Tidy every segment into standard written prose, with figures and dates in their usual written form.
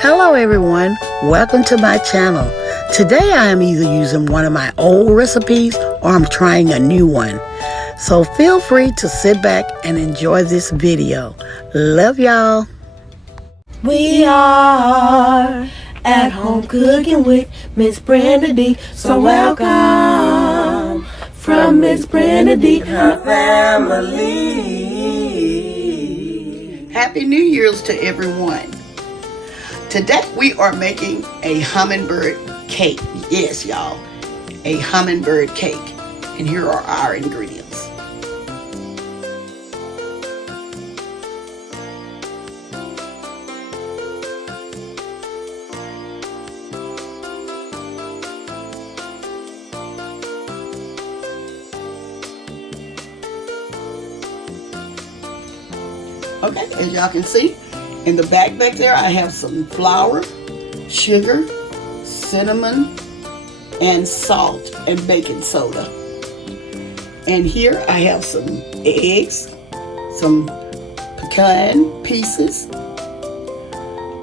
Hello everyone, welcome to my channel. Today I am either using one of my old recipes or I'm trying a new one. So feel free to sit back and enjoy this video. Love y'all. We are at home cooking with msbrendadee. So welcome from msbrendadee, her family. Happy New Year's to everyone. Today we are making a hummingbird cake. Yes, y'all, a hummingbird cake. And here are our ingredients. Okay, as y'all can see, in the back there, I have some flour, sugar, cinnamon, and salt and baking soda. And here I have some eggs, some pecan pieces,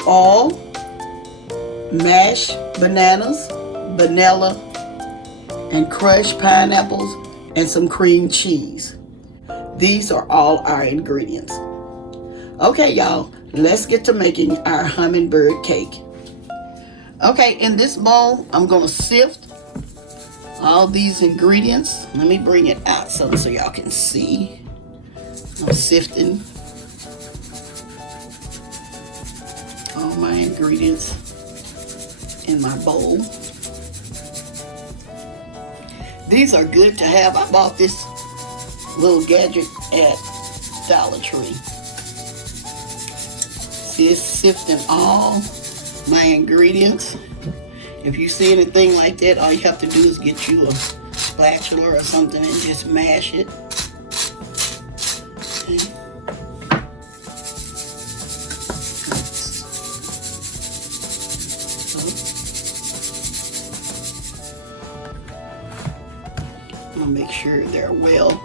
all mashed bananas, vanilla, and crushed pineapples, and some cream cheese. These are all our ingredients. Okay, y'all, let's get to making our hummingbird cake. Okay, in this bowl, I'm gonna sift all these ingredients. Let me bring it out so y'all can see. I'm sifting all my ingredients in my bowl. These are good to have. I bought this little gadget at Dollar Tree. It's sifting all my ingredients. If you see anything like that, all you have to do is get you a spatula or something and just mash it. Okay. I'm gonna make sure they're well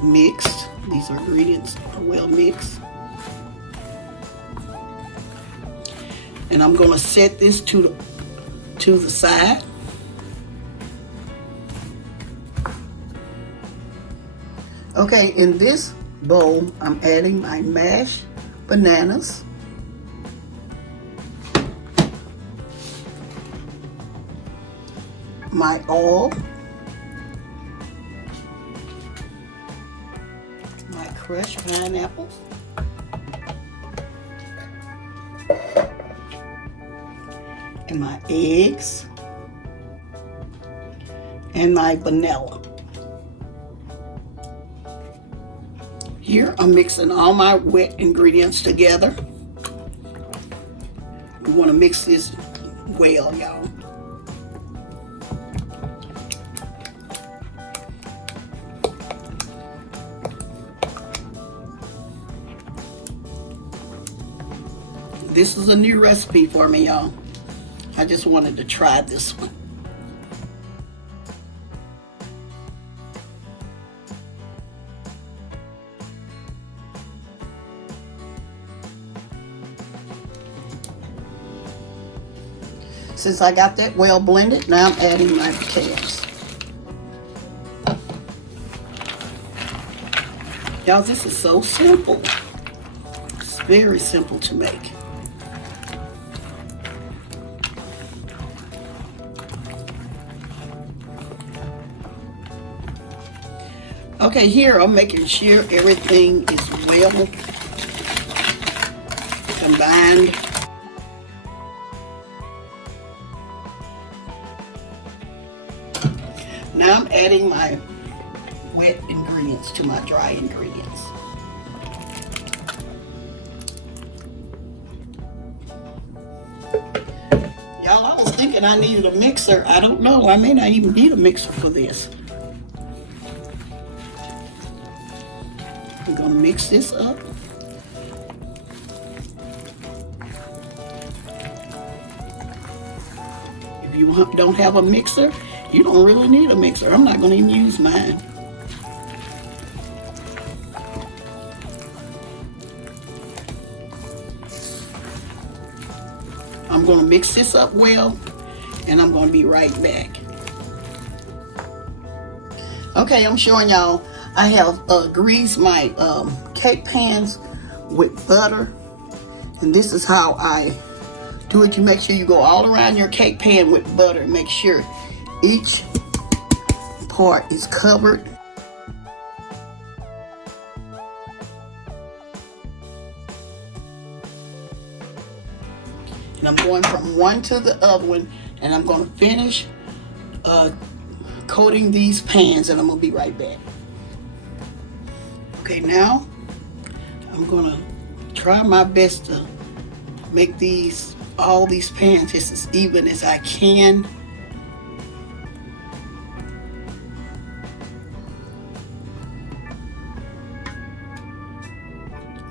mixed. These ingredients are well mixed. And I'm going to set this to the side. Okay, in this bowl, I'm adding my mashed bananas, my oil, my crushed pineapples, and my eggs, and my vanilla. Here I'm mixing all my wet ingredients together. We want to mix this well, y'all. This is a new recipe for me, y'all. I just wanted to try this one. Since I got that well blended, now I'm adding my potatoes. Y'all, this is so simple. It's very simple to make. Okay, here I'm making sure everything is well combined. Now I'm adding my wet ingredients to my dry ingredients. Y'all, I was thinking I needed a mixer. I don't know. I may not even need a mixer for this. I'm going to mix this up. If you don't have a mixer, you don't really need a mixer. I'm not going to even use mine. going to mix this up well, and I'm going to be right back. Okay, I'm showing y'all I have greased my cake pans with butter, and this is how I do it. You make sure you go all around your cake pan with butter. Make sure each part is covered. And I'm going from one to the other one, and I'm going to finish coating these pans, and I'm going to be right back. Okay, now I'm going to try my best to make all these pans just as even as I can.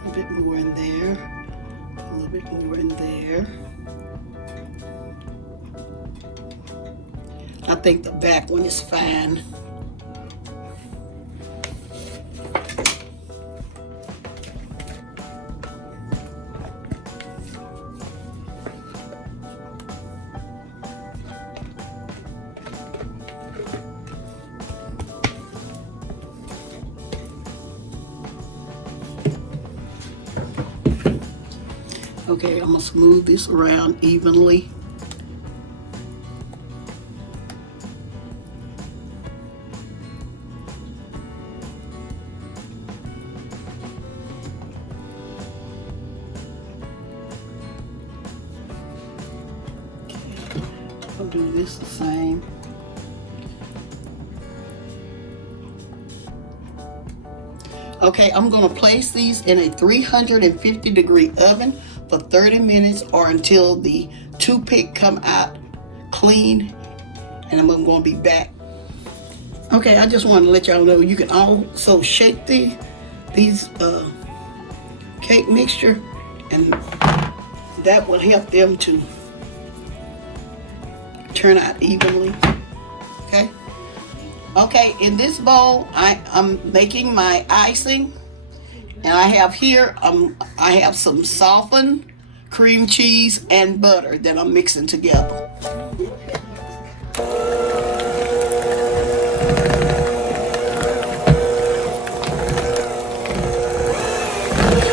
A little bit more in there, a little bit more in there. I think the back one is fine. Okay, I'm gonna smooth this around evenly. I'll do this the same. Okay, I'm going to place these in a 350-degree oven for 30 minutes or until the toothpick come out clean, and I'm going to be back. Okay, I just want to let y'all know you can also shake these cake mixture, and that will help them to turn out evenly. Okay, in this bowl I'm making my icing, and I have here I have some softened cream cheese and butter that I'm mixing together.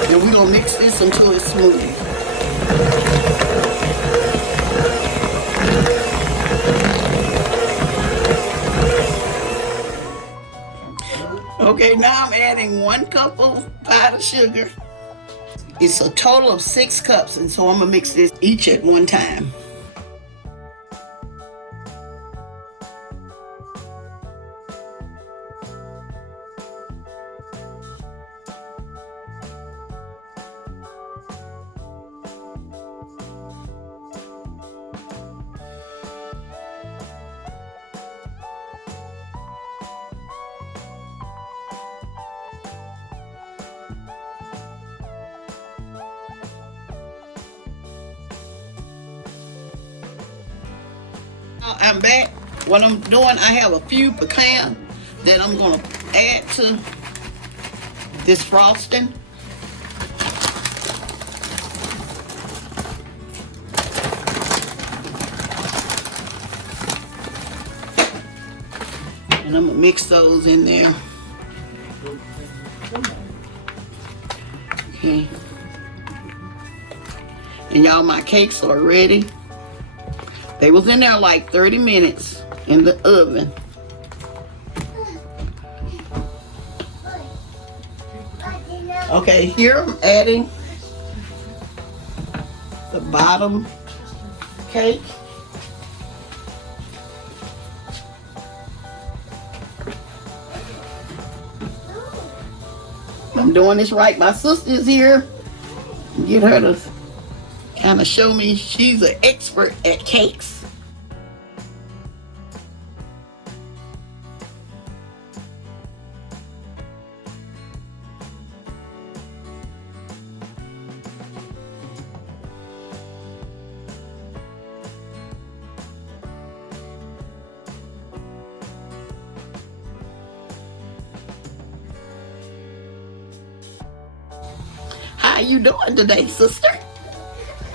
And we're gonna mix this until it's smooth. Okay, now I'm adding 1 cup of powdered sugar. It's a total of 6 cups, and so I'm gonna mix this each at one time. I'm back. What I'm doing, I have a few pecan that I'm gonna add to this frosting. And I'm gonna mix those in there. Okay. And y'all, my cakes are ready. They was in there like 30 minutes in the oven. Okay, here I'm adding the bottom cake. I'm doing this right. My sister's here. Get her to kind of show me. She's an expert at cakes. How you doing today, sister?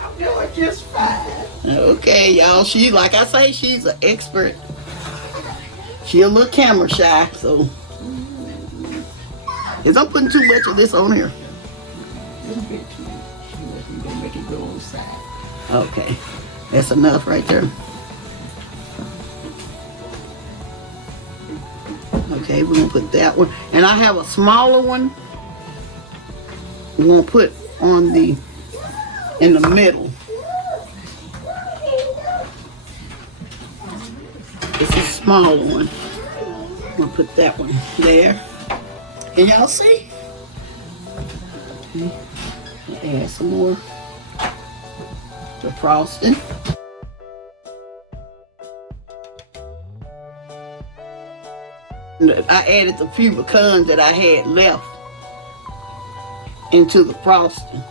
I'm doing just fine. Okay, y'all. She, like I say, she's an expert. She a little camera shy, so. Is I'm putting too much of this on here? A little bit too much. We're gonna make it go on the side. Okay, that's enough right there. Okay, we're gonna put that one, and I have a smaller one. We're gonna put on the in the middle. This is a smaller one. I'm gonna put that one there. Can y'all see? Okay. Add some more the frosting. I added the few pecans that I had left into the frosting.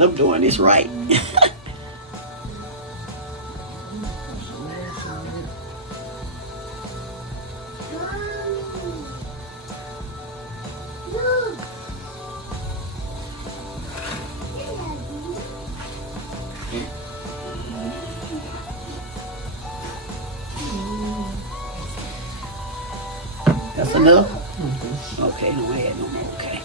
I'm doing this right. That's enough? Okay, don't add no more. Okay.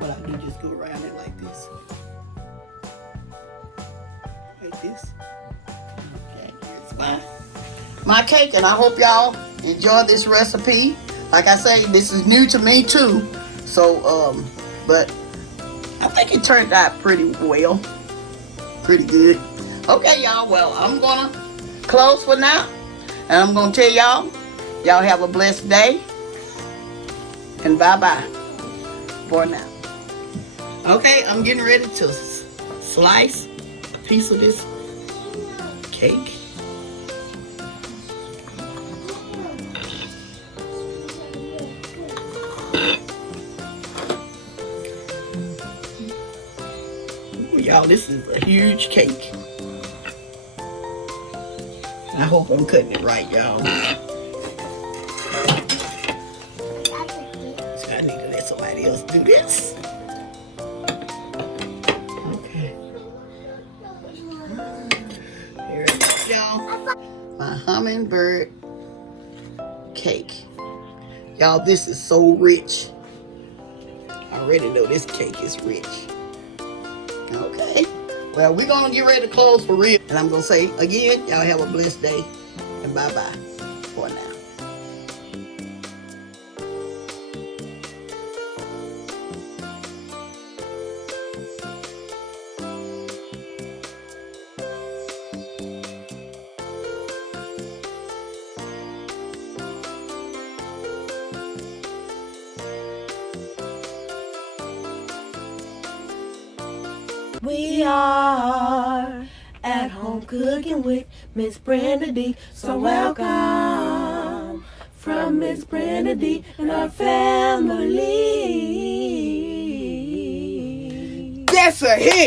But I can just go around it like this. Like this. Okay, here's my cake, and I hope y'all enjoy this recipe. Like I say, this is new to me too. So, but I think it turned out pretty well. Pretty good. Okay, y'all, well, I'm gonna close for now. And I'm gonna tell y'all have a blessed day. And bye-bye for now. Okay, I'm getting ready to slice a piece of this cake. Ooh, y'all, this is a huge cake. I hope I'm cutting it right, y'all. So I need to let somebody else do this. Okay. Here it is, y'all. My hummingbird cake. Y'all, this is so rich. I already know this cake is rich. Okay. Well, we're going to get ready to close for real. And I'm going to say again, y'all have a blessed day. And bye-bye for now. We are at home cooking with msbrendadee. So welcome from msbrendadee and our family. That's a hit!